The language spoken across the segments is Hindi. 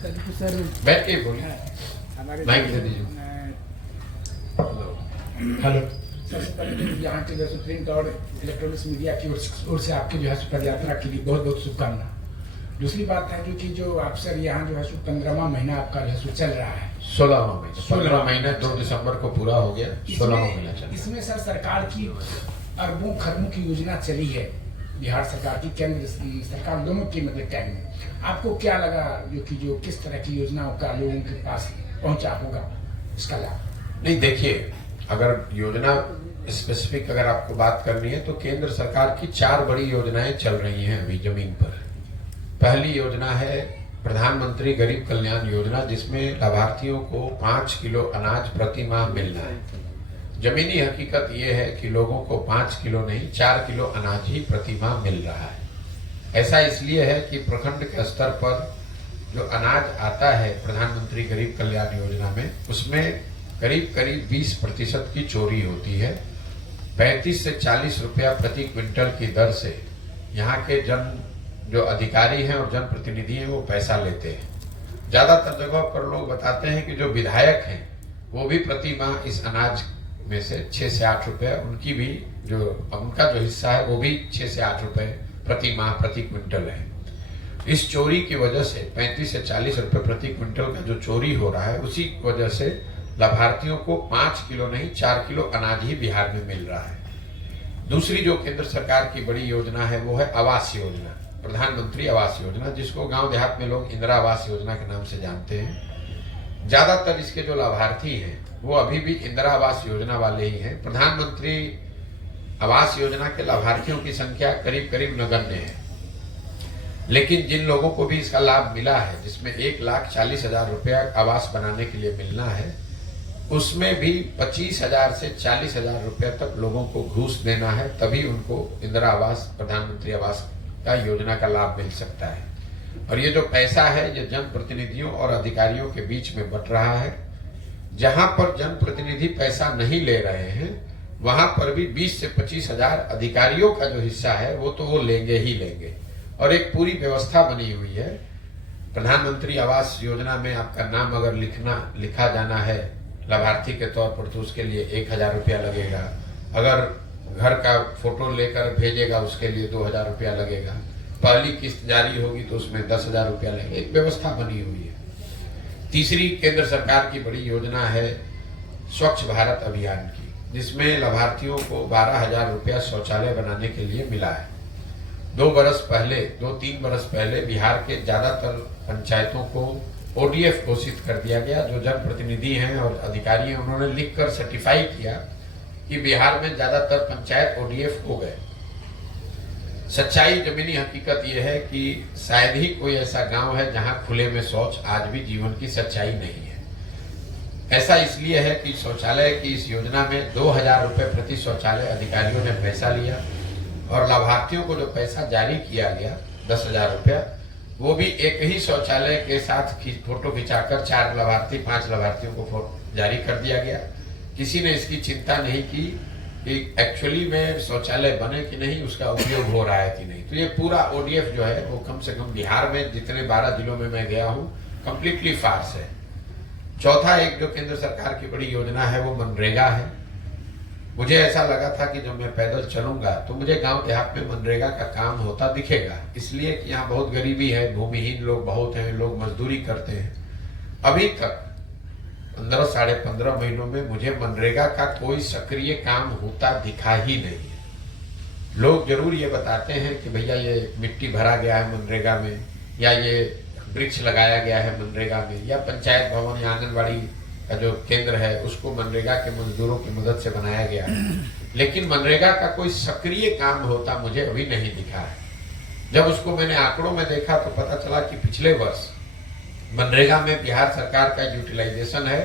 सर बैठ के बोलिए, हमारे माइक दे दीजिए। हेलो। सबसे पहले यहाँ के जो प्रिंट और इलेक्ट्रॉनिक्स मीडिया की ओर से आपकी जो है पद यात्रा के लिए बहुत बहुत शुभकामना। दूसरी बात है कि जो आप सर यहाँ जो है 15वां महीना आपका जो है चल रहा है, 16वां महीना, 15 महीना 2 दिसंबर को पूरा हो गया, 16वां महीना चल रहा है। इसमें सर सरकार की अरबों खरबों की योजना चली है, बिहार सरकार की, केंद्र सरकार, दोनों की मतलब टाइम में आपको क्या लगा जो किस तरह की योजनाओं का लोगों के पास पहुंचा होगा इसका लाभ? नहीं, देखिए, अगर योजना स्पेसिफिक अगर आपको बात करनी है तो केंद्र सरकार की 4 बड़ी योजनाएं चल रही हैं अभी जमीन पर। पहली योजना है प्रधानमंत्री गरीब कल्याण योजना, जिसमें लाभार्थियों को 5 किलो अनाज प्रति माह मिलना है। जमीनी हकीकत ये है कि लोगों को 5 किलो नहीं 4 किलो अनाज ही प्रति माह मिल रहा है। ऐसा इसलिए है कि प्रखंड के स्तर पर जो अनाज आता है प्रधानमंत्री गरीब कल्याण योजना में, उसमें करीब 20% की चोरी होती है। 35 से 40 रुपया प्रति क्विंटल की दर से यहाँ के जो अधिकारी हैं और जनप्रतिनिधि हैं वो पैसा लेते हैं। ज्यादातर जगह पर लोग बताते हैं कि जो विधायक हैं वो भी प्रति माह इस अनाज में से 6 से 8 रुपए उनकी भी उनका जो हिस्सा है वो भी 6 से 8 रुपए प्रति माह प्रति क्विंटल है। इस चोरी की वजह से 35 से 40 रुपए प्रति क्विंटल का जो चोरी हो रहा है, उसी वजह से लाभार्थियों को 5 किलो नहीं 4 किलो अनाज ही बिहार में मिल रहा है। दूसरी जो केंद्र सरकार की बड़ी योजना है वो है आवास योजना, प्रधानमंत्री आवास योजना, जिसको गांव देहात में लोग इंदिरा आवास योजना के नाम से जानते हैं। ज्यादातर इसके जो लाभार्थी हैं वो अभी भी इंदिरा आवास योजना वाले ही हैं। प्रधानमंत्री आवास योजना के लाभार्थियों की संख्या करीब नगण्य है, लेकिन जिन लोगों को भी इसका लाभ मिला है, जिसमें 1,40,000 रुपया आवास बनाने के लिए मिलना है, उसमें भी 25,000 से 40,000 रुपया तक लोगों को घूस देना है, तभी उनको इंदिरा आवास, प्रधानमंत्री आवास का योजना का लाभ मिल सकता है। और ये जो पैसा है ये जनप्रतिनिधियों और अधिकारियों के बीच में बंट रहा है। जहां पर जनप्रतिनिधि पैसा नहीं ले रहे हैं वहां पर भी 20 से 25,000 अधिकारियों का जो हिस्सा है वो तो वो लेंगे ही लेंगे। और एक पूरी व्यवस्था बनी हुई है। प्रधानमंत्री आवास योजना में आपका नाम अगर लिखा जाना है लाभार्थी के तौर पर तो उसके लिए 1,000 रुपया लगेगा। अगर घर का फोटो लेकर भेजेगा उसके लिए 2,000 रुपया लगेगा। पहली किस्त जारी होगी तो उसमें 10,000 रुपया लगेगा। एक व्यवस्था बनी हुई है। तीसरी केंद्र सरकार की बड़ी योजना है स्वच्छ भारत अभियान की, जिसमें लाभार्थियों को 12,000 रुपया शौचालय बनाने के लिए मिला है। 2-3 बरस पहले बिहार के ज्यादातर पंचायतों को ODF घोषित कर दिया गया। जो जनप्रतिनिधि हैं और अधिकारी हैं उन्होंने लिखकर सर्टिफाई किया कि बिहार में ज्यादातर पंचायत ODF हो गए। सच्चाई जमीनी हकीकत यह है कि शायद ही कोई ऐसा गांव है जहां खुले में शौच आज भी जीवन की सच्चाई नहीं है। ऐसा इसलिए है कि शौचालय की इस योजना में 2,000 रुपए प्रति शौचालय अधिकारियों ने पैसा लिया और लाभार्थियों को जो पैसा जारी किया गया 10,000 रुपया, वो भी एक ही शौचालय के साथ फोटो खिंचाकर 4 लाभार्थी 5 लाभार्थियों को जारी कर दिया गया। किसी ने इसकी चिंता नहीं की कि एक्चुअली में शौचालय बने कि नहीं, उसका उपयोग हो रहा है कि नहीं। तो ये पूरा ODF जो है वो कम से कम बिहार में जितने 12 जिलों में मैं गया हूँ कंप्लीटली फार्स है। चौथा एक जो केंद्र सरकार की बड़ी योजना है वो मनरेगा है। मुझे ऐसा लगा था कि जब मैं पैदल चलूंगा तो मुझे गांव देहात में मनरेगा का काम होता दिखेगा, इसलिए कि यहाँ बहुत गरीबी है, भूमिहीन लोग बहुत हैं, लोग मजदूरी करते हैं। अभी तक 15 साढ़े 15 महीनों में मुझे मनरेगा का कोई सक्रिय काम होता दिखा ही नहीं है। लोग जरूर ये बताते हैं कि भैया ये मिट्टी भरा गया है मनरेगा में, या ये वृक्ष लगाया गया है मनरेगा में, या पंचायत भवन या आंगनबाड़ी का जो केंद्र है उसको मनरेगा के मजदूरों की मदद से बनाया गया है, लेकिन मनरेगा का कोई सक्रिय काम होता मुझे अभी नहीं दिखा है। जब उसको मैंने आंकड़ों में देखा तो पता चला कि पिछले वर्ष मनरेगा में बिहार सरकार का यूटिलाइजेशन है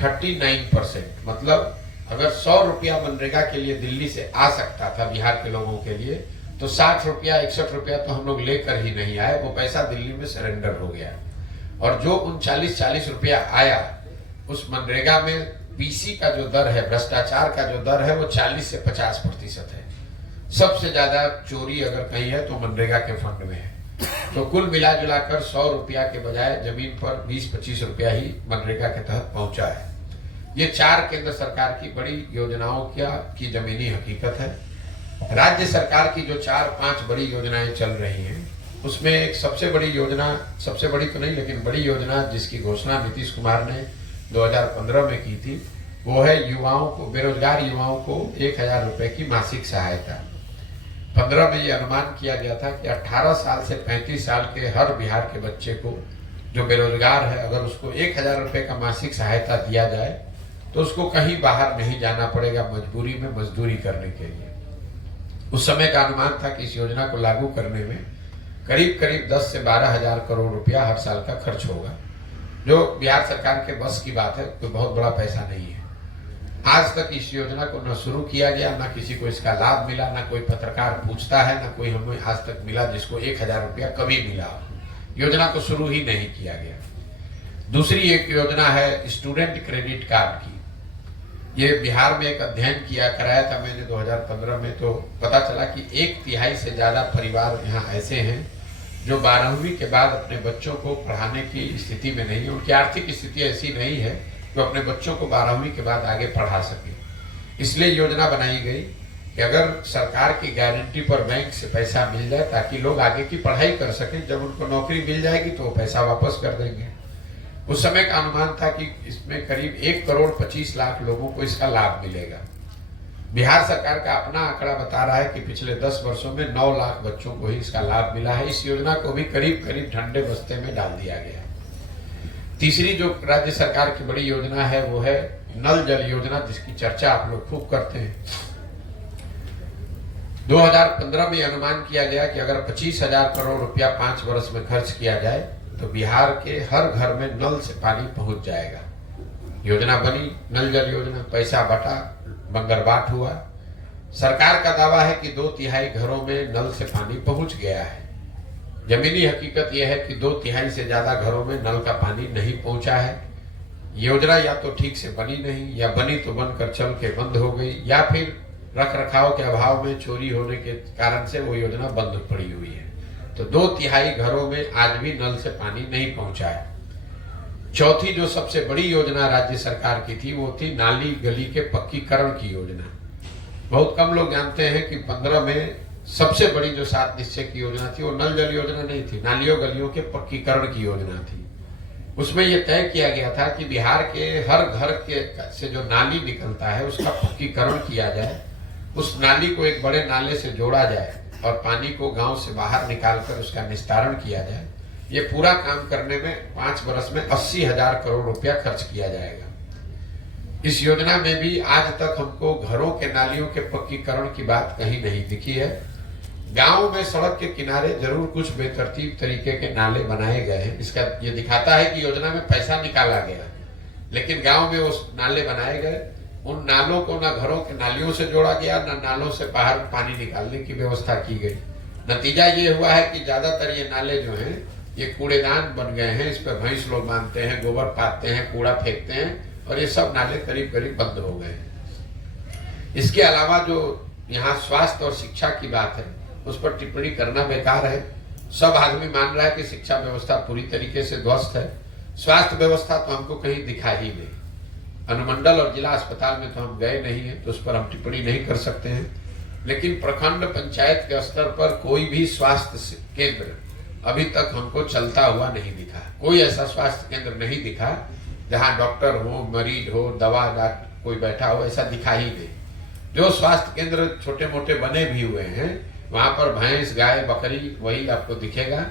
39%। मतलब अगर 100 रुपया मनरेगा के लिए दिल्ली से आ सकता था बिहार के लोगों के लिए, तो 60 रुपया 61 रुपया तो हम लोग लेकर ही नहीं आए, वो पैसा दिल्ली में सरेंडर हो गया। और जो 39-40 रुपया आया उस मनरेगा में PC का जो दर है, भ्रष्टाचार का जो दर है वो 40 से 50% है। सबसे ज्यादा चोरी अगर कहीं है तो मनरेगा के फंड में है। तो कुल मिला जुलाकर 100 रुपया के बजाय जमीन पर 20-25 रुपया ही मनरेगा के तहत पहुंचा है। ये 4 केंद्र सरकार की बड़ी योजनाओं की जमीनी हकीकत है। राज्य सरकार की जो 4-5 बड़ी योजनाएं चल रही हैं, उसमें एक सबसे बड़ी योजना, सबसे बड़ी तो नहीं लेकिन बड़ी योजना जिसकी घोषणा नीतीश कुमार ने 2015 में की थी, वो है युवाओं को, बेरोजगार युवाओं को 1000 रुपए की मासिक सहायता। 15 में ये अनुमान किया गया था कि 18 साल से 35 साल के हर बिहार के बच्चे को जो बेरोजगार है, अगर उसको 1000 रुपए का मासिक सहायता दिया जाए तो उसको कहीं बाहर नहीं जाना पड़ेगा मजबूरी में मजदूरी करने के लिए। उस समय का अनुमान था कि इस योजना को लागू करने में करीब करीब 10 से 12 हजार करोड़ रुपया हर साल का खर्च होगा, जो बिहार सरकार के बस की बात है, कोई बहुत बड़ा पैसा नहीं है। आज तक इस योजना को न शुरू किया गया, न किसी को इसका लाभ मिला, न कोई पत्रकार पूछता है, न कोई हमें आज तक मिला जिसको 1000 रुपया कभी मिला। योजना को शुरू ही नहीं किया गया। दूसरी एक योजना है स्टूडेंट क्रेडिट कार्ड की। ये बिहार में एक अध्ययन कराया था मैंने 2015 में, तो पता चला कि 1/3 से ज्यादा परिवार यहाँ ऐसे हैं जो 12वीं के बाद अपने बच्चों को पढ़ाने की स्थिति में नहीं है। उनकी आर्थिक स्थिति ऐसी नहीं है जो अपने बच्चों को 12वीं के बाद आगे पढ़ा सके। इसलिए योजना बनाई गई कि अगर सरकार की गारंटी पर बैंक से पैसा मिल जाए ताकि लोग आगे की पढ़ाई कर सकें, जब उनको नौकरी मिल जाएगी तो वो पैसा वापस कर देंगे। उस समय का अनुमान था कि इसमें करीब 1,25,00,000 लोगों को इसका लाभ मिलेगा। बिहार सरकार का अपना आंकड़ा बता रहा है कि पिछले 10 वर्षों में 9 लाख बच्चों को ही इसका लाभ मिला है। इस योजना को भी करीब करीब ठंडे बस्ते में डाल दिया गया। तीसरी जो राज्य सरकार की बड़ी योजना है वो है नल जल योजना, जिसकी चर्चा आप लोग खूब करते हैं। 2015 में अनुमान किया गया कि अगर 25,000 करोड़ रुपया 5 वर्ष में खर्च किया जाए तो बिहार के हर घर में नल से पानी पहुंच जाएगा। योजना बनी, नल जल योजना, पैसा बटा, बंदरबाट हुआ। सरकार का दावा है कि 2/3 घरों में नल से पानी पहुंच गया है। जमीनी हकीकत यह है कि 2/3 से ज्यादा घरों में नल का पानी नहीं पहुंचा है। योजना या तो ठीक से बनी नहीं, या बनी तो बनकर चल के बंद हो गई, या फिर रख रखाव के अभाव में चोरी होने के कारण से वो योजना बंद पड़ी हुई है। तो 2/3 घरों में आज भी नल से पानी नहीं पहुंचा है। चौथी जो सबसे बड़ी योजना राज्य सरकार की थी वो थी नाली गली के पक्कीकरण की योजना। बहुत कम लोग जानते हैं कि 15 में सबसे बड़ी जो 7 निश्चय की योजना थी वो नल जल योजना नहीं थी, नालियों गलियों के पक्कीकरण की योजना थी। उसमें यह तय किया गया था कि बिहार के हर घर के से जो नाली निकलता है उसका पक्कीकरण किया जाए, उस नाली को एक बड़े नाले से जोड़ा जाए और पानी को गांव से बाहर निकालकर उसका निस्तारण किया जाए। ये पूरा काम करने में 5 वर्ष में 80,000 करोड़ रुपया खर्च किया जाएगा। इस योजना में भी आज तक हमको घरों के नालियों के पक्कीकरण की बात कहीं नहीं दिखी है। गांव में सड़क के किनारे जरूर कुछ बेतरतीब तरीके के नाले बनाए गए हैं, इसका ये दिखाता है कि योजना में पैसा निकाला गया, लेकिन गांव में उस नाले बनाए गए। उन नालों को न घरों के नालियों से जोड़ा गया, न नालों से बाहर पानी निकालने की व्यवस्था की गई। नतीजा ये हुआ है कि ज्यादातर ये नाले जो हैं ये कूड़ेदान बन गए हैं। इस पर भैंस लोग बांधते हैं, गोबर पाते हैं, कूड़ा फेंकते हैं, और ये सब नाले करीब करीब बंद हो गए हैं। इसके अलावा जो यहाँ स्वास्थ्य और शिक्षा की बात है उस पर टिप्पणी करना बेकार है। सब आदमी मान रहा है कि शिक्षा व्यवस्था पूरी तरीके से ध्वस्त है। स्वास्थ्य व्यवस्था तो हमको कहीं दिखा ही नहीं। अनुमंडल और जिला अस्पताल में तो हम गए नहीं हैं, तो उस पर हम टिप्पणी नहीं कर सकते हैं। लेकिन प्रखंड पंचायत के स्तर पर कोई भी स्वास्थ्य केंद्र अभी तक हमको चलता हुआ नहीं दिखा। कोई ऐसा स्वास्थ्य केंद्र नहीं दिखा जहां डॉक्टर हो, मरीज हो, दवा कोई बैठा हो, ऐसा दिखा ही नहीं। जो स्वास्थ्य केंद्र छोटे मोटे बने भी हुए हैं वहां पर भैंस, गाय, बकरी वही आपको दिखेगा।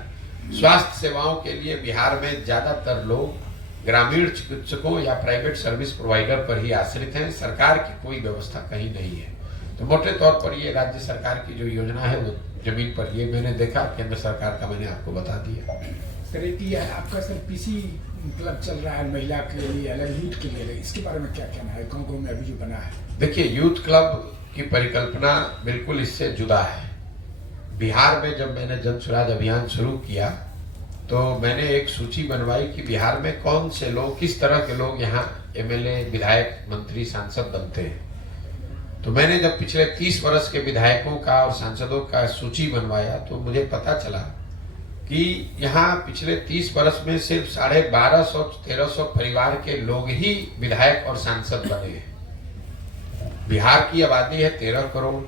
स्वास्थ्य सेवाओं के लिए बिहार में ज्यादातर लोग ग्रामीण चिकित्सकों या प्राइवेट सर्विस प्रोवाइडर पर ही आश्रित हैं। सरकार की कोई व्यवस्था कहीं नहीं है। तो मोटे तौर पर ये राज्य सरकार की जो योजना है वो जमीन पर ये मैंने देखा, केंद्र सरकार का मैंने आपको बता दिया। सर आपका सर पीसी क्लब चल रहा है महिला के लिए, अलग यूथ के लिए, इसके बारे में क्या कहना है? गाँव में अभी जो बना है, देखिए यूथ क्लब की परिकल्पना बिल्कुल इससे जुदा है। बिहार में जब मैंने जन स्वराज अभियान शुरू किया तो मैंने एक सूची बनवाई कि बिहार में कौन से लोग, किस तरह के लोग यहाँ एमएलए, विधायक, मंत्री, सांसद बनते हैं। तो मैंने जब पिछले 30 वर्ष के विधायकों का और सांसदों का सूची बनवाया तो मुझे पता चला कि यहाँ पिछले 30 वर्ष में सिर्फ 1250-1300 परिवार के लोग ही विधायक और सांसद बने हैं। बिहार की आबादी है 13 करोड़,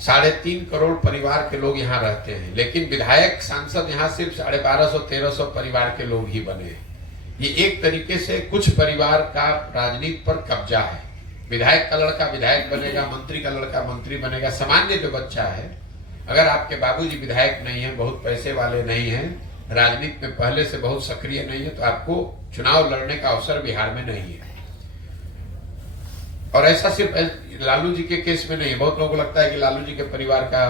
3.5 करोड़ परिवार के लोग यहाँ रहते हैं, लेकिन विधायक सांसद यहाँ सिर्फ 1250-1300 परिवार के लोग ही बने हैं। ये एक तरीके से कुछ परिवार का राजनीति पर कब्जा है। विधायक का लड़का विधायक बनेगा, मंत्री का लड़का मंत्री बनेगा। सामान्य जो बच्चा है, अगर आपके बाबूजी विधायक नहीं है, बहुत पैसे वाले नहीं हैं, राजनीति में पहले से बहुत सक्रिय नहीं है, तो आपको चुनाव लड़ने का अवसर बिहार में नहीं है। और ऐसा सिर्फ लालू जी के केस में नहीं है। बहुत लोगों को लगता है कि लालू जी के परिवार का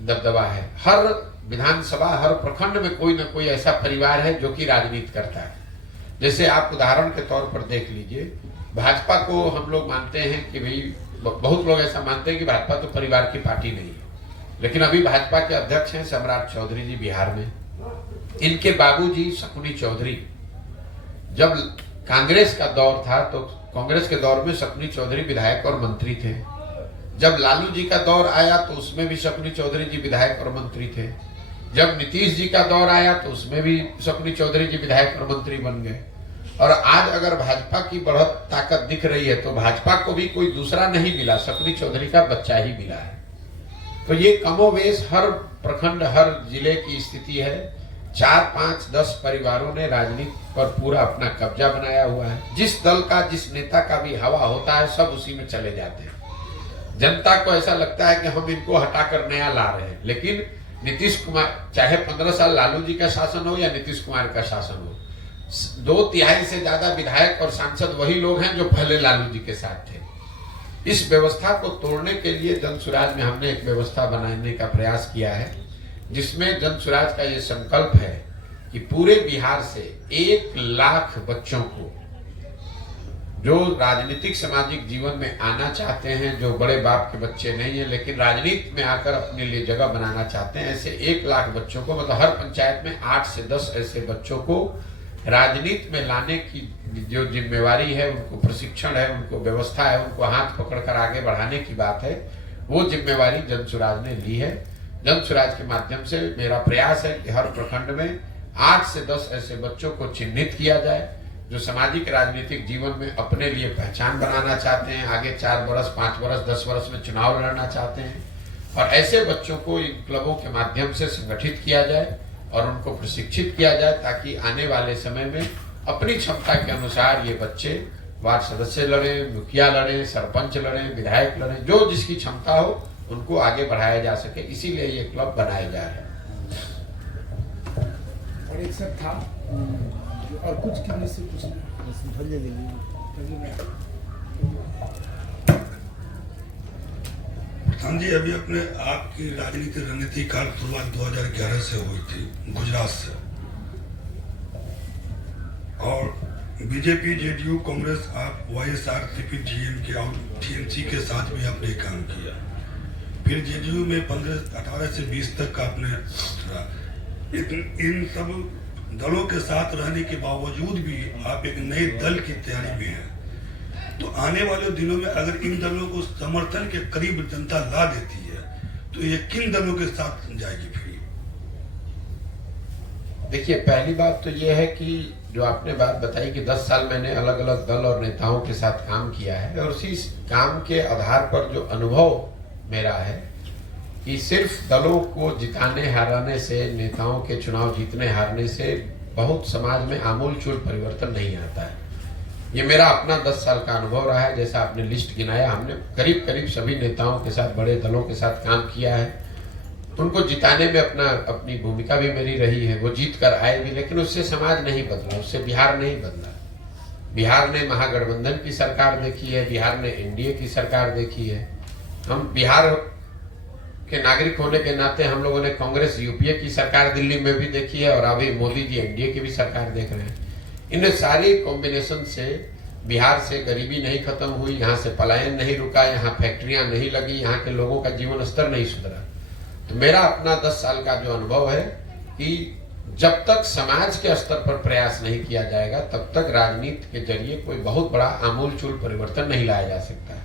दबदबा है। हर विधानसभा, हर प्रखंड में कोई ना कोई ऐसा परिवार है जो कि राजनीति करता है। जैसे आप उदाहरण के तौर पर देख लीजिए, भाजपा को हम लोग मानते हैं कि भाई, बहुत लोग ऐसा मानते हैं कि भाजपा तो परिवार की पार्टी नहीं है, लेकिन अभी भाजपा के अध्यक्ष हैं सम्राट चौधरी जी बिहार में। इनके बाबूजी शकुनी चौधरी, जब कांग्रेस का दौर था तो कांग्रेस के दौर में शकुनी चौधरी विधायक और मंत्री थे। जब लालू जी का दौर आया तो उसमें भी शकुनी चौधरी जी विधायक और मंत्री थे। जब नीतीश जी का दौर आया तो उसमें भी शकुनी चौधरी जी विधायक और मंत्री बन गए। और आज अगर भाजपा की बढ़त ताकत दिख रही है तो भाजपा को भी कोई दूसरा नहीं मिला, शकुनी चौधरी का बच्चा ही मिला है। तो ये कमोवेश हर प्रखंड, हर जिले की स्थिति है। 4, 5, 10 परिवारों ने राजनीति पर पूरा अपना कब्जा बनाया हुआ है। जिस दल का, जिस नेता का भी हवा होता है, सब उसी में चले जाते हैं। जनता को ऐसा लगता है कि हम इनको हटाकर नया ला रहे हैं, लेकिन नीतीश कुमार, चाहे 15 साल लालू जी का शासन हो या नीतीश कुमार का शासन हो, 2/3 से ज्यादा विधायक और सांसद वही लोग हैं जो पहले लालू जी के साथ थे। इस व्यवस्था को तोड़ने के लिए जन सुराज में हमने एक व्यवस्था बनाने का प्रयास किया है, जिसमें जन सुराज का ये संकल्प है कि पूरे बिहार से 1 लाख बच्चों को, जो राजनीतिक सामाजिक जीवन में आना चाहते हैं, जो बड़े बाप के बच्चे नहीं है लेकिन राजनीति में आकर अपने लिए जगह बनाना चाहते हैं, ऐसे 1 लाख बच्चों को, मतलब हर पंचायत में 8 से 10 ऐसे बच्चों को राजनीति में लाने की जो जिम्मेवारी है, उनको प्रशिक्षण है, उनको व्यवस्था है, उनको हाथ पकड़कर आगे बढ़ाने की बात है, वो जिम्मेवारी जन सुराज ने ली है। जन सुराज के माध्यम से मेरा प्रयास है कि हर प्रखंड में 8 से 10 ऐसे बच्चों को चिन्हित किया जाए जो सामाजिक राजनीतिक जीवन में अपने लिए पहचान बनाना चाहते हैं, आगे 4 वर्ष, 5 वर्ष, 10 वर्ष में चुनाव लड़ना चाहते हैं। और ऐसे बच्चों को इन क्लबों के माध्यम से संगठित किया जाए और उनको प्रशिक्षित किया जाए, ताकि आने वाले समय में अपनी क्षमता के अनुसार ये बच्चे वार्ड सदस्य लड़े, मुखिया लड़े, सरपंच लड़े, विधायक लड़े, जो जिसकी क्षमता हो उनको आगे बढ़ाया जा सके। इसीलिए ये क्लब बनाए जा रहे हैं। और एक सब था और कुछ किसी से कुछ प्रधान जी, अभी अपने आपकी राजनीतिक रणनीति का शुरुआत 2011 से हुई थी गुजरात से, और बीजेपी, जेडीयू, कांग्रेस, आप YSRCP, DMK और TMC के साथ भी आपने काम किया। फिर जेडीयू में 18 से 20 तक का आपने इन सब दलों के साथ रहने के बावजूद भी आप एक नए दल की तैयारी में हैं। तो आने वाले दिनों में अगर इन दलों को समर्थन के करीब जनता ला देती है तो ये किन दलों के साथ जाएगी फिर? देखिए, पहली बात तो ये है कि जो आपने बात बताई कि 10 साल मैंने अलग अलग दल और नेताओं के साथ काम किया है, और उसी काम के आधार पर जो अनुभव मेरा है कि सिर्फ दलों को जिताने हाराने से, नेताओं के चुनाव जीतने हारने से बहुत समाज में आमूलचूल परिवर्तन नहीं आता है। ये मेरा अपना 10 साल का अनुभव रहा है। जैसा आपने लिस्ट गिनाया, हमने करीब करीब सभी नेताओं के साथ, बड़े दलों के साथ काम किया है। उनको जिताने में अपनी भूमिका भी मेरी रही है। वो जीत कर आए भी, लेकिन उससे समाज नहीं बदला, उससे बिहार नहीं बदला। बिहार ने महागठबंधन की सरकार देखी है, बिहार ने NDA की सरकार देखी है। हम बिहार के नागरिक होने के नाते हम लोगों ने कांग्रेस UPA की सरकार दिल्ली में भी देखी है, और अभी मोदी जी NDA की भी सरकार देख रहे हैं। इन सारी कॉम्बिनेशन से बिहार से गरीबी नहीं खत्म हुई, यहाँ से पलायन नहीं रुका, यहाँ फैक्ट्रियां नहीं लगी, यहाँ के लोगों का जीवन स्तर नहीं सुधरा। तो मेरा अपना 10 साल का जो अनुभव है कि जब तक समाज के स्तर पर प्रयास नहीं किया जाएगा, तब तक राजनीति के जरिए कोई बहुत बड़ा आमूलचूल परिवर्तन नहीं लाया जा सकता है।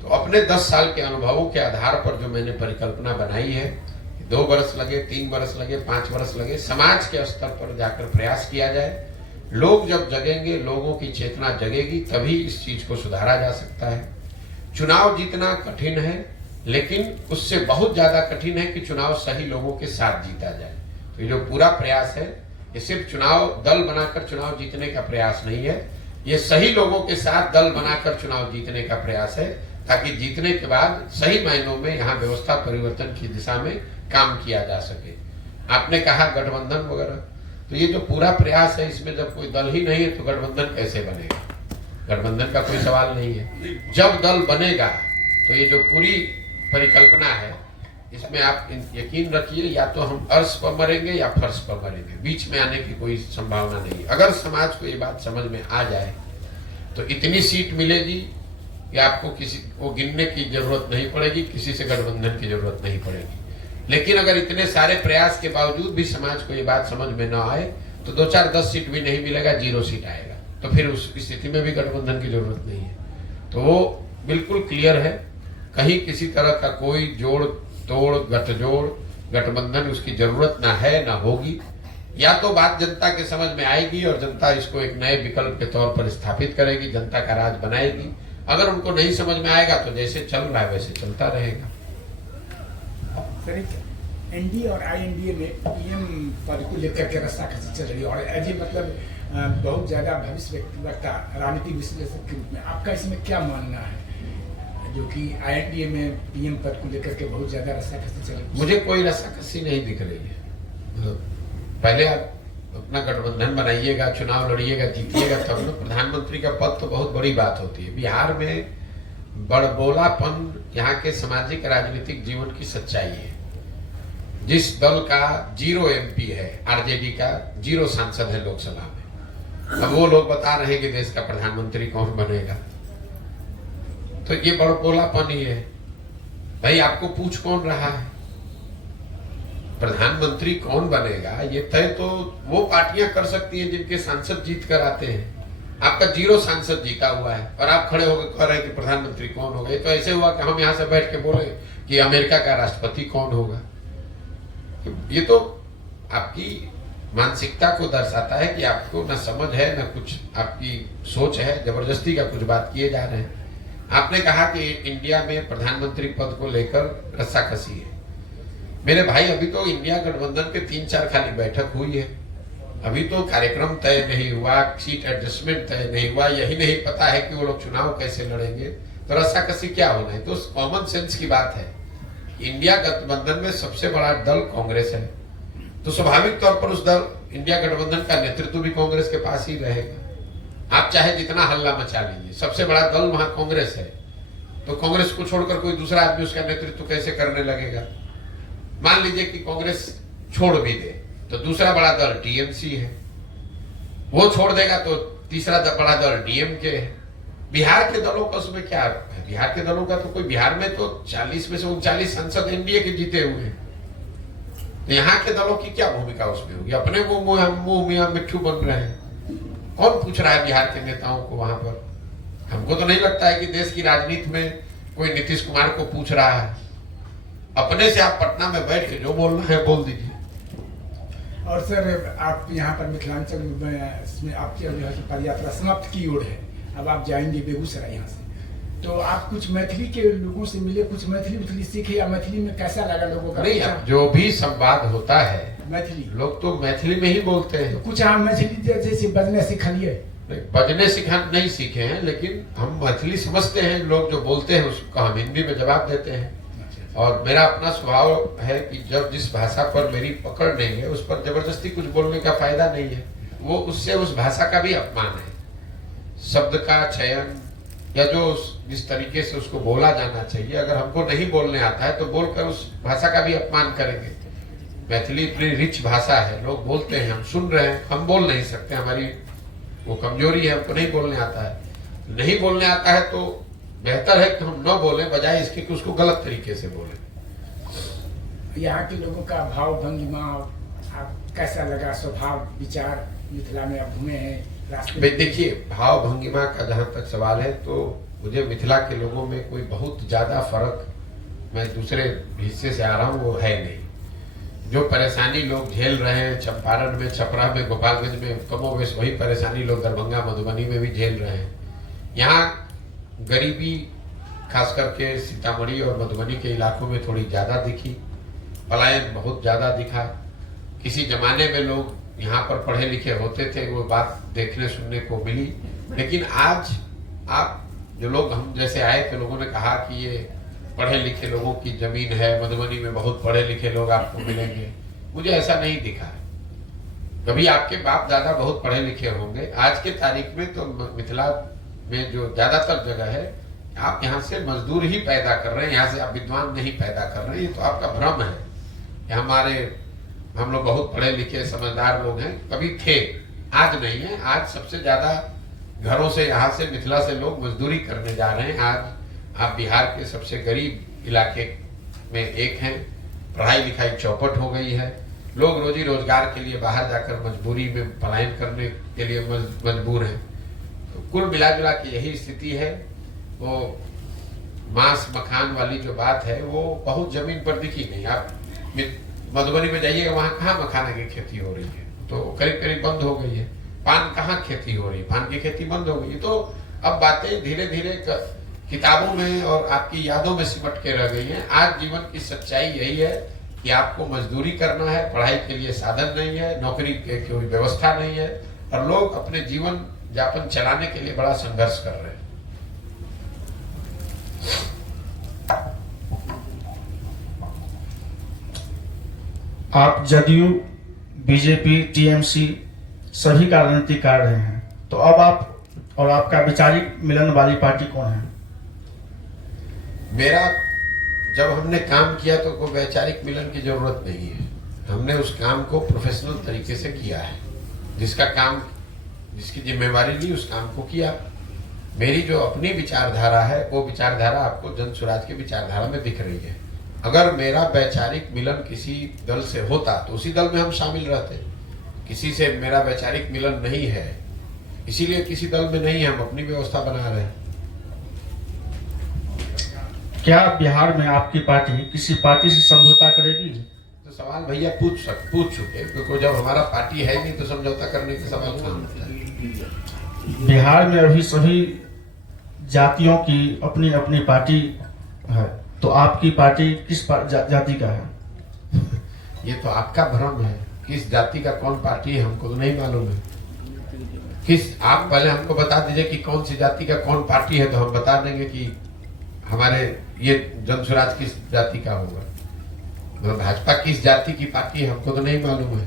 तो अपने 10 साल के अनुभवों के आधार पर जो मैंने परिकल्पना बनाई है, 2 वर्ष लगे, 3 वर्ष लगे, 5 वर्ष लगे, समाज के स्तर पर जाकर प्रयास किया जाए। लोग जब जगेंगे, लोगों की चेतना जगेगी, तभी इस चीज को सुधारा जा सकता है। चुनाव जीतना कठिन है, लेकिन उससे बहुत ज्यादा कठिन है कि चुनाव सही लोगों के साथ जीता जाए। तो ये जो पूरा प्रयास है, ये सिर्फ चुनाव दल बनाकर चुनाव जीतने का प्रयास नहीं है, ये सही लोगों के साथ दल बनाकर चुनाव जीतने का प्रयास है, ताकि जीतने के बाद सही मायनों में यहाँ व्यवस्था परिवर्तन की दिशा में काम किया जा सके। आपने कहा गठबंधन वगैरह, तो ये जो पूरा प्रयास है, इसमें जब कोई दल ही नहीं है तो गठबंधन कैसे बनेगा? गठबंधन का कोई सवाल नहीं है। जब दल बनेगा तो ये जो पूरी परिकल्पना है, इसमें आप यकीन रखिए, या तो हम अर्श पर मरेंगे या फर्श पर मरेंगे, बीच में आने की कोई संभावना नहीं। अगर समाज को ये बात समझ में आ जाए तो इतनी सीट मिलेगी कि आपको किसी को गिनने की जरूरत नहीं पड़ेगी, किसी से गठबंधन की जरूरत नहीं पड़ेगी। लेकिन अगर इतने सारे प्रयास के बावजूद भी समाज को ये बात समझ में न आए तो 2-4-10 सीट भी नहीं मिलेगा, 0 सीट आएगा, तो फिर उस स्थिति में भी गठबंधन की जरूरत नहीं है। तो वो बिल्कुल क्लियर है, कहीं किसी तरह का कोई जोड़ तोड़ गठजोड़ गठबंधन उसकी जरूरत ना है ना होगी। या तो बात जनता के समझ में आएगी और जनता इसको एक नए विकल्प के तौर पर स्थापित करेगी, जनता का राज बनाएगी। अगर उनको नहीं समझ में आएगा तो जैसे चल रहा है वैसे चलता रहेगा। सर, एनडीए और आईएनडीए में पीएम पद को लेकर के रस्साकसी चल रही है, और अजय मतलब बहुत ज्यादा भविष्य वक्ता, राजनीतिक विश्लेषक के रूप में आपका इसमें क्या मानना है, जो कि आईएनडीए में पीएम पद को लेकर के बहुत ज्यादा रस्साकसी चल रही है? मुझे कोई रस्साकसी नहीं दिख रही है। पहले आप अपना गठबंधन बनाइएगा, चुनाव लड़िएगा, जीतिएगा, तब ना। प्रधानमंत्री का पद तो बहुत बड़ी बात होती है। बिहार में बड़बोलापन यहाँ के सामाजिक राजनीतिक जीवन की सच्चाई है। जिस दल का 0 एमपी है, आरजेडी का 0 सांसद है लोकसभा में, अब वो लोग बता रहे हैं कि देश का प्रधानमंत्री कौन बनेगा, तो ये बड़बोलापन ही है। भाई आपको पूछ कौन रहा है? प्रधानमंत्री कौन बनेगा ये तय तो वो पार्टियां कर सकती हैं जिनके सांसद जीत कर आते हैं। आपका 0 सांसद जीता हुआ है और आप खड़े होकर कह रहे हैं कि प्रधानमंत्री कौन होगा। ये तो ऐसे हुआ कि हम यहाँ से बैठ के बोले कि अमेरिका का राष्ट्रपति कौन होगा। ये तो आपकी मानसिकता को दर्शाता है कि आपको न समझ है न कुछ आपकी सोच है, जबरदस्ती का कुछ बात किए जा रहे हैं। आपने कहा कि इंडिया में प्रधानमंत्री पद को लेकर रस्साकसी है। मेरे भाई, अभी तो इंडिया गठबंधन के 3-4 खाली बैठक हुई है, अभी तो कार्यक्रम तय नहीं हुआ, सीट एडजस्टमेंट तय नहीं हुआ, यही नहीं पता है कि वो लोग चुनाव कैसे लड़ेंगे, तो रस्साकसी क्या होना है? तो कॉमन सेंस की बात है। इंडिया गठबंधन में सबसे बड़ा दल कांग्रेस है, तो स्वाभाविक तौर पर उस दल इंडिया गठबंधन का नेतृत्व भी कांग्रेस के पास ही रहेगा। आप चाहे जितना हल्ला मचा लीजिए, सबसे बड़ा दल वहां कांग्रेस है, तो कांग्रेस को छोड़कर कोई दूसरा आदमी उसका नेतृत्व कैसे करने लगेगा? मान लीजिए कि कांग्रेस छोड़ भी दे तो दूसरा बड़ा दल टीएमसी है, वो छोड़ देगा तो तीसरा बड़ा दल डीएमके है। बिहार के दलों का उसमें क्या है? बिहार के दलों का तो कोई, बिहार में तो 40 में से 39 सांसद एनडीए के जीते हुए हैं, तो यहाँ के दलों की क्या भूमिका उसमें होगी? अपने मुंह मियां मिट्ठू बन रहे हैं। कौन पूछ रहा है बिहार के नेताओं को वहां पर? हमको तो नहीं लगता है कि देश की राजनीति में कोई नीतीश कुमार को पूछ रहा है। अपने से आप पटना में बैठ के जो बोलना है बोल दीजिए। और सर, आप यहाँ पर मिथिलांचल में आपकी जो है पद यात्रा समाप्त की ओर है, अब आप जाएंगे बेगूसराय यहाँ से, तो आप कुछ मैथिली के लोगों से मिले, कुछ मैथिली सीखे, या मैथिली में कैसा लगा लोगों का? नहीं, जो भी संवाद होता है मैथिली, लोग तो मैथिली में ही बोलते हैं। तो कुछ आप मैथिली जैसे बजने सिखा लिए? बजने सिखा नहीं सीखे हैं, लेकिन हम मैथिली समझते हैं। लोग जो बोलते हैं उसको हम हिंदी में जवाब देते हैं। और मेरा अपना स्वभाव है कि जब जिस भाषा पर मेरी पकड़ नहीं है उस पर जबरदस्ती कुछ बोलने का फायदा नहीं है। वो उससे उस भाषा का भी अपमान है। शब्द का चयन या जो जिस तरीके से उसको बोला जाना चाहिए, अगर हमको नहीं बोलने आता है तो बोलकर उस भाषा का भी अपमान करेंगे। मैथिली इतनी रिच भाषा है, लोग बोलते हैं, हम सुन रहे हैं, हम बोल नहीं सकते, हमारी वो कमजोरी है, हमको नहीं बोलने आता है। नहीं बोलने आता है तो बेहतर है कि हम न बोलें, बजाय इसके कि उसको गलत तरीके से बोलें। यहाँ के लोगों का भाव भंगिमा आप कैसा लगा? स्वभाव विचार मिथिला में आप घूमे हैं रास्ते? देखिए, भाव भंगिमा का जहाँ तक सवाल है तो मुझे मिथिला के लोगों में कोई बहुत ज्यादा फर्क, मैं दूसरे हिस्से से आ रहा हूँ, वो है नहीं। जो परेशानी लोग झेल रहे हैं चंपारण में, छपरा में, गोपालगंज में, कमोवेश वही परेशानी लोग दरभंगा, मधुबनी में भी झेल रहे हैं। यहाँ गरीबी खास करके सीतामढ़ी और मधुबनी के इलाकों में थोड़ी ज़्यादा दिखी, पलायन बहुत ज़्यादा दिखा। किसी जमाने में लोग यहाँ पर पढ़े लिखे होते थे, वो बात देखने सुनने को मिली, लेकिन आज आप जो लोग हम जैसे आए थे, लोगों ने कहा कि ये पढ़े लिखे लोगों की जमीन है, मधुबनी में बहुत पढ़े लिखे लोग आपको मिलेंगे। मुझे ऐसा नहीं दिखा। कभी आपके बाप दादा बहुत पढ़े लिखे होंगे, आज के तारीख में तो मिथिला में जो ज्यादातर जगह है, आप यहाँ से मजदूर ही पैदा कर रहे हैं, यहाँ से आप विद्वान नहीं पैदा कर रहे हैं। ये तो आपका भ्रम है। हम लोग बहुत पढ़े लिखे समझदार लोग हैं, कभी थे, आज नहीं है। आज सबसे ज्यादा घरों से यहाँ से मिथिला से लोग मजदूरी करने जा रहे हैं। आज आप बिहार के सबसे गरीब इलाके में एक हैं, पढ़ाई लिखाई चौपट हो गई है, लोग रोजी रोजगार के लिए बाहर जाकर मजबूरी में पलायन करने के लिए मजबूर हैं। तो कुल मिला जुला के यही स्थिति है। वो मांस मखान वाली जो बात है वो बहुत जमीन पर दिखी नहीं। आप मधुबनी में जाइएगा, वहां कहाँ मखाना की खेती हो रही है, तो करीब करीब बंद हो गई है। पान कहाँ खेती हो रही है, पान की खेती बंद हो गई है। तो अब बातें धीरे धीरे किताबों में और आपकी यादों में सिमट के रह गई हैं। आज जीवन की सच्चाई यही है कि आपको मजदूरी करना है, पढ़ाई के लिए साधन नहीं है, नौकरी की कोई व्यवस्था नहीं है, और लोग अपने जीवन यापन चलाने के लिए बड़ा संघर्ष कर रहे हैं। आप जदयू, बीजेपी, टीएमसी सभी का राजनीतिक कर रहे हैं, तो अब आप और आपका वैचारिक मिलन वाली पार्टी कौन है? मेरा जब हमने काम किया तो कोई वैचारिक मिलन की जरूरत नहीं है। हमने उस काम को प्रोफेशनल तरीके से किया है। जिसका काम, जिसकी जिम्मेवारी ली, उस काम को किया। मेरी जो अपनी विचारधारा है वो विचारधारा आपको जन स्वराज की विचारधारा में दिख रही है। अगर मेरा वैचारिक मिलन किसी दल से होता तो उसी दल में हम शामिल रहते। किसी से मेरा वैचारिक मिलन नहीं है, इसीलिए किसी दल में नहीं है, हम अपनी व्यवस्था बना रहे हैं। क्या बिहार में आपकी पार्टी किसी पार्टी से समझौता करेगी? तो सवाल भैया पूछ चुके, क्योंकि जब हमारा पार्टी है नहीं तो समझौता करने का सवाल कहाँ होता है। बिहार में अभी सभी जातियों की अपनी अपनी पार्टी है, तो आपकी पार्टी किस जाति का है? ये तो आपका भ्रम है। किस जाति का कौन पार्टी है हमको तो नहीं मालूम है। आप पहले हमको बता दीजिए कि कौन सी जाति का कौन पार्टी है, तो हम बता देंगे कि हमारे ये जन स्वराज किस जाति का होगा। मतलब भाजपा किस जाति की पार्टी है हमको तो नहीं मालूम है।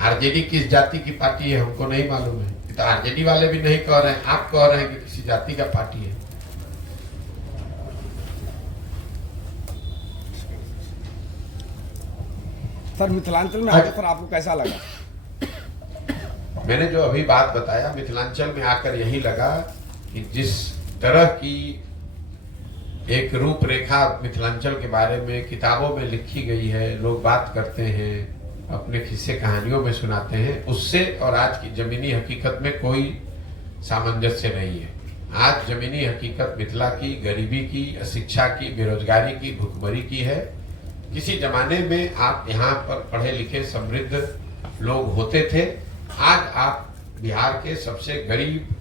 आरजेडी किस जाति की पार्टी है हमको नहीं मालूम है। तो आरजेडी वाले भी नहीं कह रहे हैं, आप कह रहे हैं कि किसी जाति का पार्टी है। सर मिथिलांचल में आकर सर आपको कैसा लगा? मैंने जो अभी बात बताया, मिथिलांचल में आकर यही लगा कि जिस तरह की एक रूपरेखा मिथिलांचल के बारे में किताबों में लिखी गई है, लोग बात करते हैं, अपने किस्से कहानियों में सुनाते हैं, उससे और आज की जमीनी हकीकत में कोई सामंजस्य नहीं है। आज जमीनी हकीकत मिथिला की गरीबी की, अशिक्षा की, बेरोजगारी की, भुखमरी की है। किसी जमाने में आप यहाँ पर पढ़े लिखे समृद्ध लोग होते थे, आज आप बिहार के सबसे गरीब,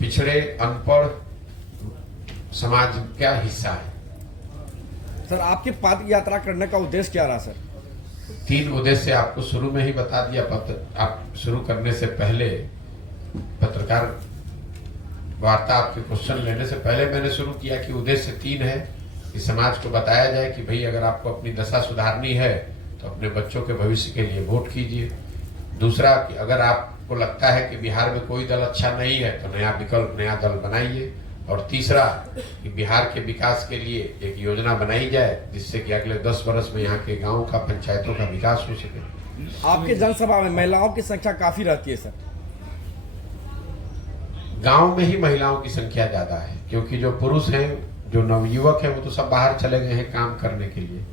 पिछड़े, अनपढ़ समाज का हिस्सा है। सर आपकी पद यात्रा करने का उद्देश्य क्या रहा? सर 3 उद्देश्य आपको शुरू में ही बता दिया। आप शुरू करने से पहले, पत्रकार वार्ता आपके क्वेश्चन लेने से पहले मैंने शुरू किया कि उद्देश्य 3 है कि समाज को बताया जाए कि भाई अगर आपको अपनी दशा सुधारनी है तो अपने बच्चों के भविष्य के लिए वोट कीजिए। दूसरा कि अगर आपको लगता है कि बिहार में कोई दल अच्छा नहीं है तो नया विकल्प, नया दल बनाइए। और तीसरा कि बिहार के विकास के लिए एक योजना बनाई जाए जिससे कि अगले 10 वर्ष में यहाँ के गाँव का, पंचायतों का विकास हो सके। आपके जनसभा में महिलाओं की संख्या काफी रहती है सर। गांव में ही महिलाओं की संख्या ज्यादा है, क्योंकि जो पुरुष हैं, जो नवयुवक हैं, वो तो सब बाहर चले गए हैं काम करने के लिए।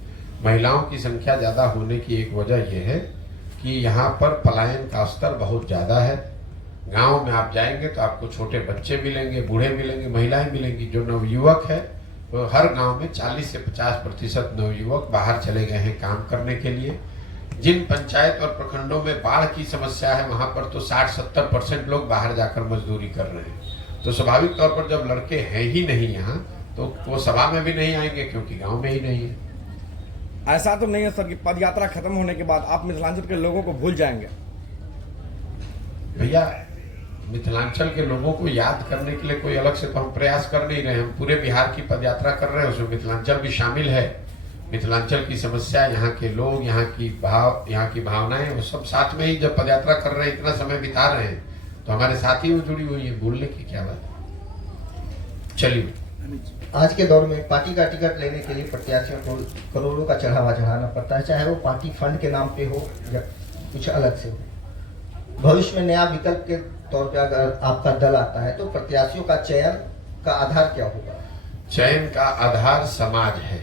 महिलाओं की संख्या ज्यादा होने की एक वजह यह है कि यहाँ पर पलायन का स्तर बहुत ज्यादा है। गांव में आप जाएंगे तो आपको छोटे बच्चे मिलेंगे, बूढ़े मिलेंगे, महिलाएं मिलेंगी। जो नवयुवक है तो हर गांव में 40 से 50% नवयुवक बाहर चले गए हैं काम करने के लिए। जिन पंचायत और प्रखंडों में बाढ़ की समस्या है वहां पर तो 60-70% लोग बाहर जाकर मजदूरी कर रहे हैं। तो स्वाभाविक तौर पर जब लड़के हैं ही नहीं यहाँ तो वो सभा में भी नहीं आएंगे क्योंकि गांव में ही नहीं है। ऐसा तो नहीं है सर कि पद यात्रा खत्म होने के बाद आप मिथिलांचल के लोगों को भूल जाएंगे? भैया मिथिलांचल के लोगों को याद करने के लिए कोई अलग से तो हम प्रयास कर नहीं रहे हैं। हम पूरे बिहार की पदयात्रा कर रहे हैं, उसमें मिथिलांचल भी शामिल है। मिथिलांचल की समस्या, यहाँ के लोग, यहाँ की भावनाएं, वो सब साथ में ही जब पदयात्रा कर रहे हैं, इतना समय बिता रहे हैं तो हमारे साथ ही वो जुड़ी हुई है, भूलने की क्या बात। चलिए, आज के दौर में पार्टी का टिकट लेने के लिए प्रत्याशियों को करोड़ों का चढ़ावा चढ़ाना पड़ता है, चाहे वो पार्टी फंड के नाम पे हो या कुछ अलग से हो। भविष्य में नया विकल्प के तौर पे अगर आपका दल आता है तो प्रत्याशियों का चयन का आधार क्या होगा? चयन का आधार समाज है।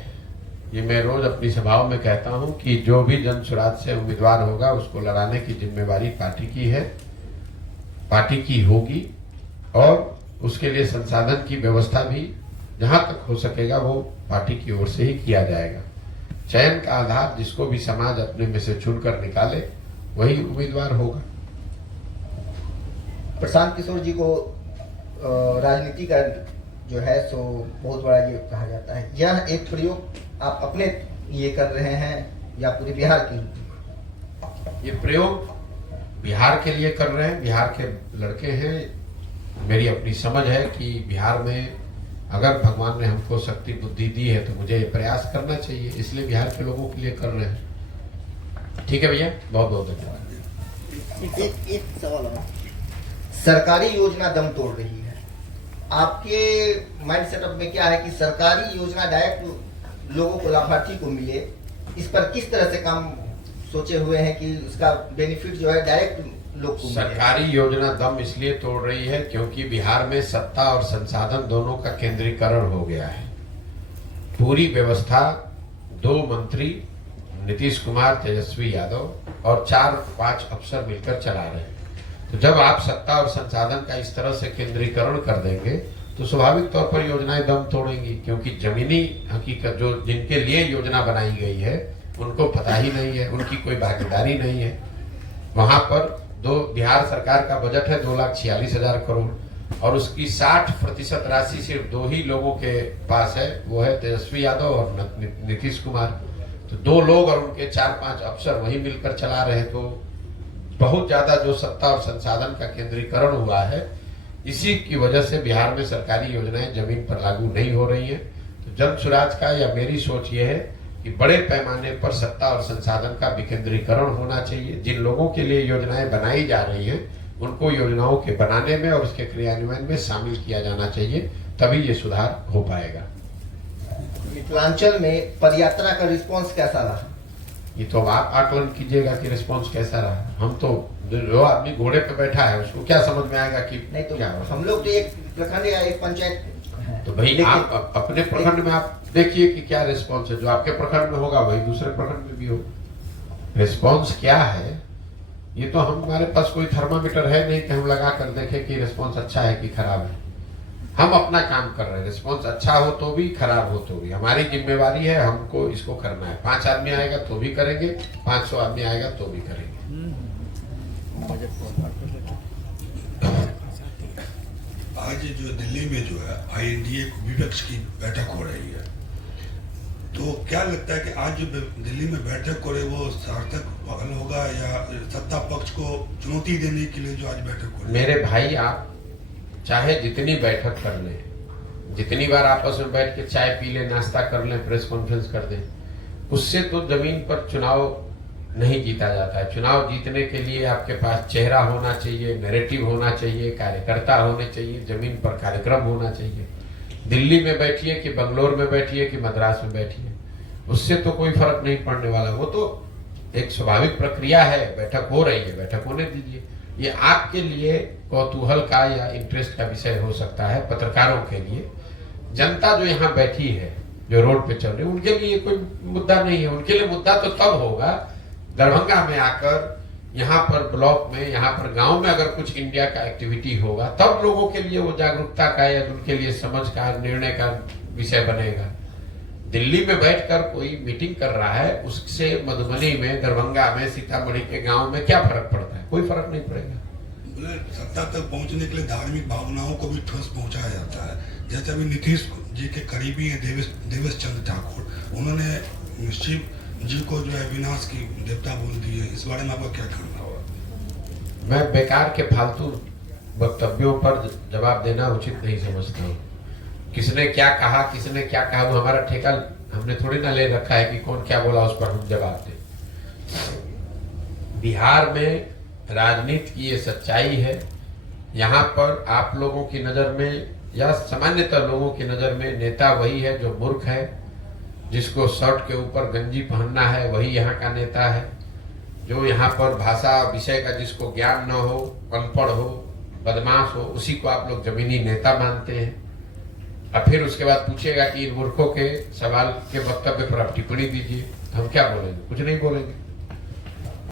ये मैं रोज अपनी सभाओं में कहता हूं कि जो भी जन सुराज से उम्मीदवार होगा उसको लड़ाने की जिम्मेवारी पार्टी की है, पार्टी की होगी, और उसके लिए संसाधन की व्यवस्था भी जहां तक हो सकेगा वो पार्टी की ओर से ही किया जाएगा। चयन का आधार जिसको भी समाज अपने में से चुनकर निकाले वही उम्मीदवार होगा। प्रशांत किशोर जी को राजनीति का जो है सो बहुत बड़ा ये कहा जाता है, यह एक प्रयोग आप अपने लिए कर रहे हैं या पूरे बिहार के लिए? ये प्रयोग बिहार के लिए कर रहे हैं, बिहार के लड़के हैं। मेरी अपनी समझ है कि बिहार में अगर भगवान ने हमको शक्ति बुद्धि दी है तो मुझे ये प्रयास करना चाहिए, इसलिए बिहार के लोगों के लिए कर रहे हैं। ठीक है भैया, बहुत बहुत धन्यवाद। एक सवाल और, सरकारी योजना दम तोड़ रही है, आपके माइंड सेटअप में क्या है कि सरकारी योजना डायरेक्ट लोगों को, लाभार्थी को मिले, इस पर किस तरह से काम सोचे हुए हैं कि उसका बेनिफिट जो है डायरेक्ट लोग को मिले? सरकारी योजना दम इसलिए तोड़ रही है क्योंकि बिहार में सत्ता और संसाधन दोनों का केंद्रीकरण हो गया है। पूरी व्यवस्था 2 मंत्री नीतीश कुमार, तेजस्वी यादव और 4-5 अफसर मिलकर चला रहे हैं। तो जब आप सत्ता और संसाधन का इस तरह से केंद्रीकरण कर देंगे तो स्वाभाविक तौर पर योजनाएं दम तोड़ेंगी, क्योंकि जमीनी हकीकत जो जिनके लिए योजना बनाई गई है उनको पता ही नहीं है, उनकी कोई भागीदारी नहीं है। वहां पर बिहार सरकार का बजट है 2,46,000 करोड़ और उसकी 60% राशि सिर्फ 2 ही लोगों के पास है, वो है तेजस्वी यादव और नीतीश कुमार। तो 2 लोग और उनके 4-5 अफसर वही मिलकर चला रहे। तो बहुत ज्यादा जो सत्ता और संसाधन का केंद्रीकरण हुआ है, इसी की वजह से बिहार में सरकारी योजनाएं जमीन पर लागू नहीं हो रही हैं। तो जन सुराज का या मेरी सोच ये है कि बड़े पैमाने पर सत्ता और संसाधन का विकेंद्रीकरण होना चाहिए। जिन लोगों के लिए योजनाएं बनाई जा रही हैं उनको योजनाओं के बनाने में और उसके क्रियान्वयन में शामिल किया जाना चाहिए, तभी ये सुधार हो पाएगा। मिथिलांचल में पदयात्रा का रिस्पांस कैसा रहा? ये तो आप आकलन कीजिएगा कि रिस्पांस कैसा रहा। हम तो जो आदमी घोड़े पे बैठा है उसको क्या समझ में आएगा कि नहीं तो क्या हम लोग तो एक प्रखंड या एक पंचायत है। तो भाई आप अपने प्रखंड में आप देखिए कि क्या रिस्पांस है। जो आपके प्रखंड में होगा वही दूसरे प्रखंड में भी हो। रिस्पांस क्या है ये तो हमारे पास कोई थर्मामीटर है नहीं कि हम लगा कर देखें कि रिस्पांस अच्छा है कि खराब है। हम अपना काम कर रहे हैं, रिस्पांस अच्छा हो तो भी, खराब हो तो भी। हमारी जिम्मेवारी है, हमको इसको करना है। 5 आदमी आएगा तो भी करेंगे, 500 आदमी आएगा तो भी करेंगे। आज जो दिल्ली में जो है INDA विपक्ष की बैठक हो रही है, तो क्या लगता है कि आज जो दिल्ली में बैठक हो रही है वो सार्थक पहल होगा या सत्ता पक्ष को चुनौती देने के लिए जो आज बैठक हो रही है? मेरे भाई, आप चाहे जितनी बैठक कर लें, जितनी बार आपस में बैठ के चाय पी लें, नाश्ता कर लें, प्रेस कॉन्फ्रेंस कर दें, उससे तो जमीन पर चुनाव नहीं जीता जाता है। चुनाव जीतने के लिए आपके पास चेहरा होना चाहिए, नैरेटिव होना चाहिए, कार्यकर्ता होने चाहिए, जमीन पर कार्यक्रम होना चाहिए। दिल्ली में बैठिए कि बंगलोर में बैठिए कि मद्रास में बैठिए, उससे तो कोई फर्क नहीं पड़ने वाला। वो तो एक स्वाभाविक प्रक्रिया है, बैठक हो रही है, बैठक होने दीजिए। ये आपके लिए कौतूहल का या इंटरेस्ट का विषय हो सकता है, पत्रकारों के लिए। जनता जो यहाँ बैठी है, जो रोड पे चल रही है, उनके लिए कोई मुद्दा नहीं है। उनके लिए मुद्दा तो तब होगा दरभंगा में आकर, यहाँ पर ब्लॉक में, यहाँ पर गांव में अगर कुछ इंडिया का एक्टिविटी होगा, तब लोगों के लिए वो जागरूकता का या उनके लिए समझ का, निर्णय का विषय बनेगा। दिल्ली में बैठकर कोई मीटिंग कर रहा है, उससे मधुबनी में, दरभंगा में, सीतामढ़ी के गांव में क्या फर्क पड़ता है? कोई फर्क नहीं पड़ेगा। बोले सत्ता तक पहुंचने के लिए धार्मिक भावनाओं को भी ठोस पहुंचाया जाता है। जैसे अभी नीतीश जी के करीबी हैं देवेश चंद्र ठाकुर, उन्होंने शिव जी को जो है विनाश की देवता बोल दिए। इस बारे में आपका क्या कहना होगा? मैं बेकार के फालतू वक्तव्यों पर जवाब देना उचित नहीं समझता हूँ। किसने क्या कहा, किसने क्या कहा, वो हमारा ठेका हमने थोड़ी ना ले रखा है कि कौन क्या बोला उस पर हम जवाब दें। बिहार में राजनीति की ये सच्चाई है। यहाँ पर आप लोगों की नजर में या सामान्यतः लोगों की नजर में नेता वही है जो मूर्ख है, जिसको शर्ट के ऊपर गंजी पहनना है, वही यहाँ का नेता है। जो यहाँ पर भाषा विषय का जिसको ज्ञान न हो, अनपढ़ हो, बदमाश हो, उसी को आप लोग जमीनी नेता मानते हैं। और फिर उसके बाद पूछेगा कि इन मूर्खों के सवाल के वक्तव्य पर आप टिप्पणी दीजिए। हम क्या बोलेंगे? कुछ नहीं बोलेंगे।